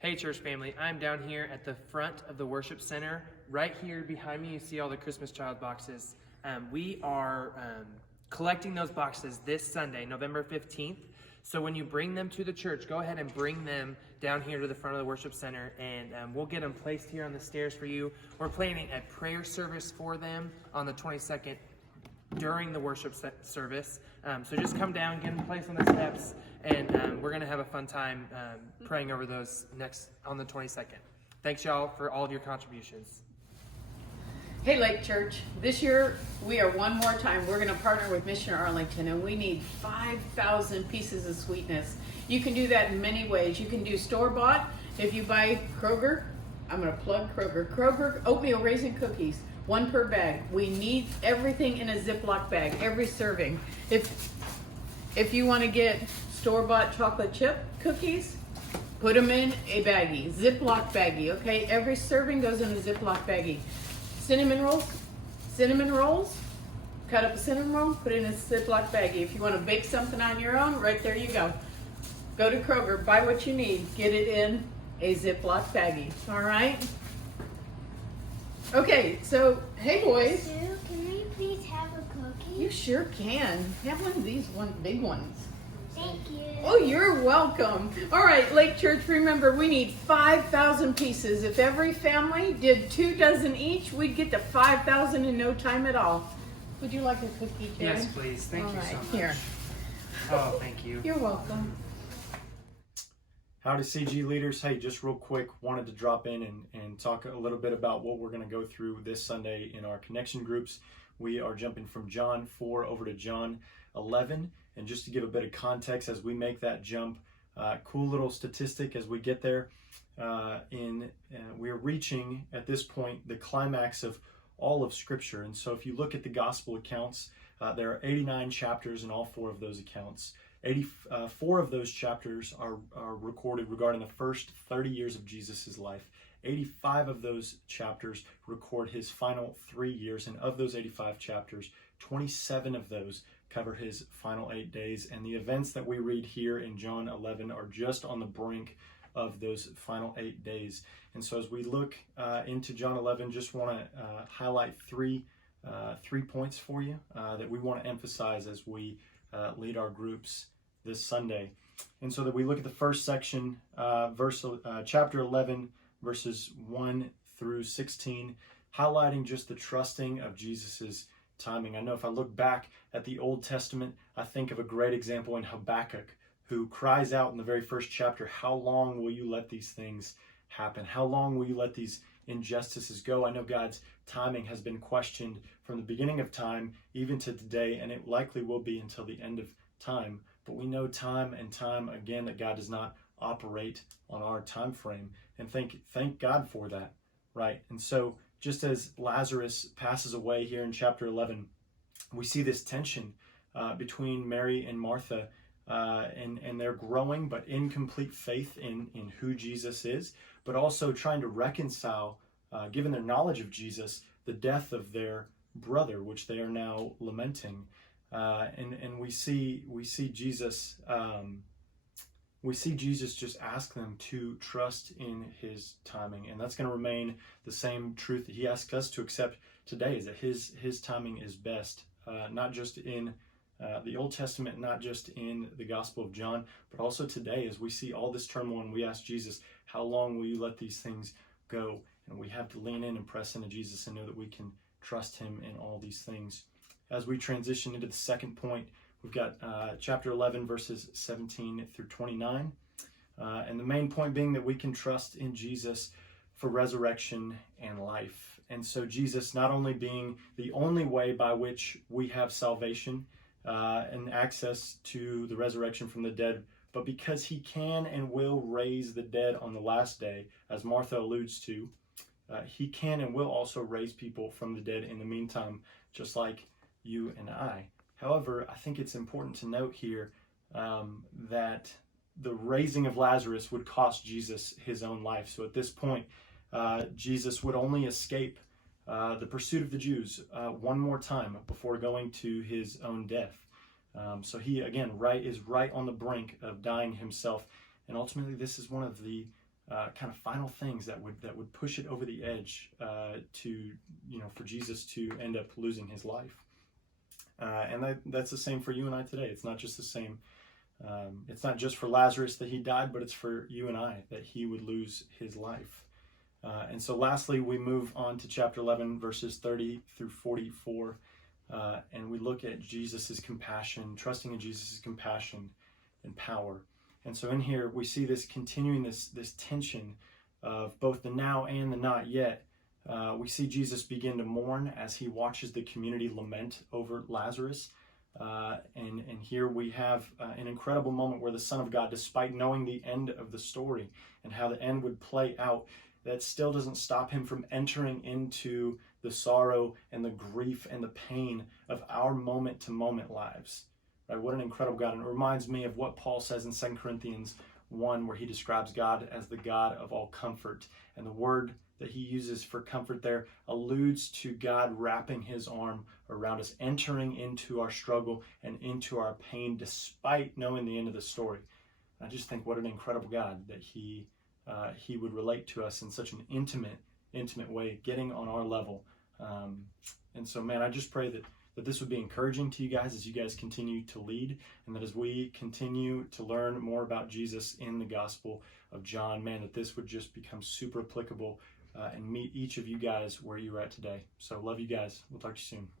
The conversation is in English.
Hey church family, I'm down here at the front of the worship center. Right here behind me, you see all the Christmas child boxes. We are collecting those boxes this Sunday, November 15th. So when you bring them to the church, go ahead and bring them down here to the front of the worship center, and we'll get them placed here on the stairs for you. We're planning a prayer service for them on the 22nd during the worship service. So just come down, get in place on the steps, and we're going to have a fun time praying over those next on the 22nd. Thanks, y'all, for all of your contributions. Hey, Lake Church. This year, we are one more time, we're going to partner with Mission Arlington, and we need 5,000 pieces of sweetness. You can do that in many ways. You can do store-bought. If you buy Kroger, I'm going to plug Kroger. Kroger oatmeal raisin cookies. 1 per bag. We need everything in a Ziploc bag, every serving. If you want to get store-bought chocolate chip cookies, put them in a baggie, Ziploc baggie, okay? Every serving goes in a Ziploc baggie. Cinnamon rolls, cut up a cinnamon roll, put it in a Ziploc baggie. If you want to bake something on your own, right there you go. Go to Kroger, buy what you need, get it in a Ziploc baggie, all right? Okay, so, hey boys. Sue, can we please have a cookie? You sure can. Have one of these big ones. Thank you. Oh, you're welcome. All right, Lake Church, remember, we need 5,000 pieces. If every family did 2 dozen each, we'd get to 5,000 in no time at all. Would you like a cookie, Jerry? Yes, please. Thank you so much. Here. Oh, thank you. You're welcome. Howdy CG leaders. Hey, just real quick, wanted to drop in and talk a little bit about what we're going to go through this Sunday in our connection groups. We are jumping from John 4 over to John 11. And just to give a bit of context as we make that jump, cool little statistic as we get there, we're reaching at this point the climax of all of Scripture. And so if you look at the gospel accounts, there are 89 chapters in all 4 of those accounts. 84 of those chapters are recorded regarding the first 30 years of Jesus' life. 85 of those chapters record his final 3 years, and of those 85 chapters, 27 of those cover his final 8 days. And the events that we read here in John 11 are just on the brink of those final 8 days. And so as we look into John 11, just want to highlight three points for you that we want to emphasize as we lead our groups this Sunday. And so that we look at the first section, chapter 11, verses 1 through 16, highlighting just the trusting of Jesus's timing. I know if I look back at the Old Testament, I think of a great example in Habakkuk, who cries out in the very first chapter, "How long will you let these things happen? How long will you let these injustices go?" I know God's timing has been questioned from the beginning of time, even to today, and it likely will be until the end of time. But we know time and time again that God does not operate on our time frame, and thank God for that, right? And so just as Lazarus passes away here in chapter 11, we see this tension between Mary and Martha, and their growing but incomplete faith in who Jesus is, but also trying to reconcile, given their knowledge of Jesus, the death of their brother, which they are now lamenting. And we see Jesus. We see Jesus just ask them to trust in his timing, and that's going to remain the same truth that he asks us to accept today, is that his timing is best, not just in the Old Testament, not just in the Gospel of John, but also today as we see all this turmoil and we ask Jesus, how long will you let these things go? And we have to lean in and press into Jesus and know that we can trust him in all these things. As we transition into the second point, we've got chapter 11, verses 17 through 29. And the main point being that we can trust in Jesus for resurrection and life. And so Jesus not only being the only way by which we have salvation and access to the resurrection from the dead, but because he can and will raise the dead on the last day, as Martha alludes to, he can and will also raise people from the dead in the meantime, just like you and I. However, I think it's important to note here that the raising of Lazarus would cost Jesus his own life. So at this point, Jesus would only escape the pursuit of the Jews one more time before going to his own death. So he, again, is right on the brink of dying himself. And ultimately, this is one of the kind of final things that would push it over the edge for Jesus to end up losing his life. And that's the same for you and I today. It's not just the same. It's not just for Lazarus that he died, but it's for you and I that he would lose his life. And so lastly, we move on to chapter 11, verses 30 through 44. And we look at Jesus' compassion, trusting in Jesus' compassion and power. And so in here, we see this continuing this tension of both the now and the not yet. We see Jesus begin to mourn as he watches the community lament over Lazarus. And here we have an incredible moment where the Son of God, despite knowing the end of the story and how the end would play out, that still doesn't stop him from entering into the sorrow and the grief and the pain of our moment-to-moment lives. Right? What an incredible God. And it reminds me of what Paul says in 2 Corinthians 1, where he describes God as the God of all comfort. And the word that he uses for comfort there alludes to God wrapping his arm around us, entering into our struggle and into our pain despite knowing the end of the story. I just think what an incredible God that he would relate to us in such an intimate way, getting on our level. And so, man, I just pray that this would be encouraging to you guys as you guys continue to lead, and that as we continue to learn more about Jesus in the Gospel of John, man, that this would just become super applicable and meet each of you guys where you're at today. So love you guys. We'll talk to you soon.